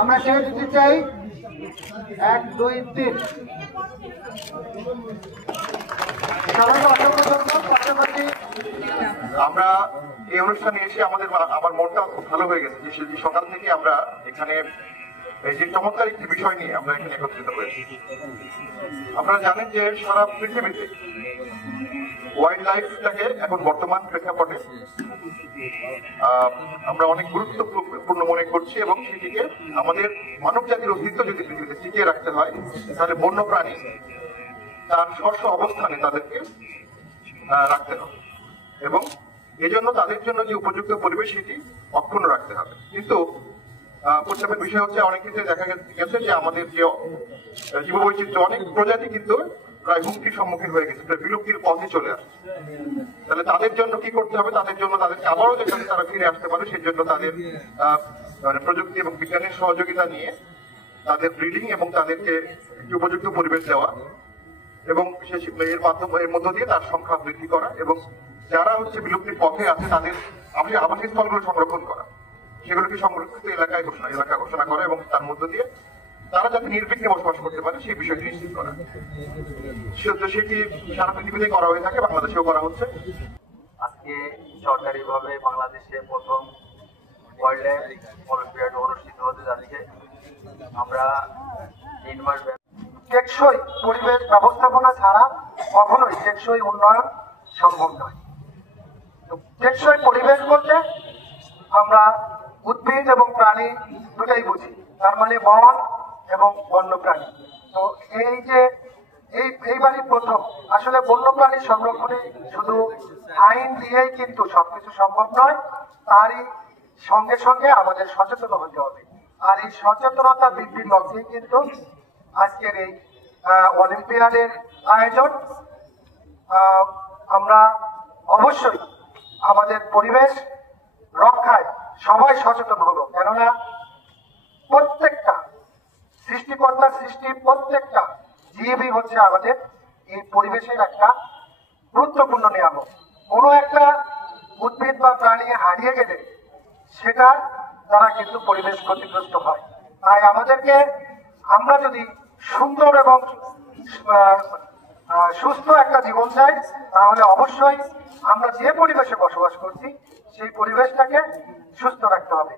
আমরা শেষ দিতে চাই 1 2 3 সবাইকে অসংখ্য ধন্যবাদ। পাশাপাশি আমরা এই অনুষ্ঠানে এসে আমার মনটা খুব ভালো হয়ে গেছে যে সকাল থেকে আমরা এখানে এই যে চমৎকার একটি বিষয় নিয়ে আমরা এখানে একত্রিত হয়েছি। আপনারা জানেন যে সারা পৃথিবীতে ওয়াইল্ড লাইফটাকে এখন বর্তমান প্রেক্ষাপটে আমরা অনেক গুরুত্বপূর্ণ মনে করছি এবং সেটিকে আমাদের মানব জাতির অস্তিত্ব যদি পৃথিবীতে টিকিয়ে রাখতে হয় তাহলে বন্য প্রাণী তার স্বস্ব অবস্থানে তাদেরকে রাখতে হবে এবং এজন্য তাদের জন্য যে উপযুক্ত পরিবেশ সেটি অক্ষুণ্ণ রাখতে হবে। কিন্তু প্রস্তাবের বিষয় হচ্ছে অনেক ক্ষেত্রে দেখা গেছে যে আমাদের যে জীববৈচিত্র্য অনেক প্রজাতি কিন্তু প্রায় হুমকির সম্মুখীন হয়ে গেছে, প্রায় বিলুপ্তির পথে চলে আসে। তাহলে তাদের জন্য কি করতে হবে? তাদের জন্য তাদেরকে আবারও যেখানে তারা ফিরে আসতে পারে সেই জন্য তাদের প্রযুক্তি এবং বিজ্ঞানের সহযোগিতা নিয়ে তাদের ব্রিডিং এবং তাদেরকে একটি উপযুক্ত পরিবেশ দেওয়া এবং এর মধ্য দিয়ে তার সংখ্যা বৃদ্ধি করা এবং যারা হচ্ছে বিলুপ্তির পথে আছে তাদের আবাসিক স্থলগুলো সংরক্ষণ করা, সেগুলোকে সংরক্ষিত এলাকা ঘোষণা করা এবং তার মধ্য দিয়ে তারা যাতে নির্বিঘ্নে বসবাস করতে পারে সেই বিষয়টি নিশ্চিত করা। সেটি সারা পৃথিবীতে করা হয়ে থাকে, বাংলাদেশেও করা হচ্ছে। আজকে সরকারিভাবে বাংলাদেশে প্রথম ওয়ার্ল্ড অলিম্পিয়াড অনুষ্ঠিত হতে যাচ্ছে। আমরা 3 মাস টেকসই পরিবেশ ব্যবস্থাপনা ছাড়া কখনোই টেকসই উন্নয়ন সম্ভব নয়। টেকসই পরিবেশ বলতে আমরা উদ্ভিদ এবং প্রাণী দুটাই বুঝি, তার মানে বন এবং বন্যপ্রাণী। তো এই যে এইবারই প্রথম আসলে বন্যপ্রাণীর সংরক্ষণে শুধু আইন দিয়েই কিন্তু সবকিছু সম্ভব নয়, তারই সঙ্গে সঙ্গে আমাদের সচেতন হতে হবে। আর এই সচেতনতা বৃদ্ধির লক্ষ্যে কিন্তু আজকের এই অলিম্পিয়াডের আয়োজন। আমরা অবশ্যই আমাদের পরিবেশ রক্ষায় সবাই সচেতন হলো, কেননা প্রত্যেকটা সৃষ্টিকর্তার সৃষ্টি প্রত্যেকটা জীবই হচ্ছে আমাদের এই পরিবেশের একটা গুরুত্বপূর্ণ নিয়ামক। কোনো একটা উদ্ভিদ বা প্রাণী হারিয়ে গেলে সেটার দ্বারা কিন্তু পরিবেশ ক্ষতিগ্রস্ত হয়। তাই আমরা যদি সুন্দর এবং সুস্থ একটা জীবন চাই তাহলে অবশ্যই আমরা যে পরিবেশে বসবাস করছি সেই পরিবেশটাকে সুস্থ রাখতে হবে।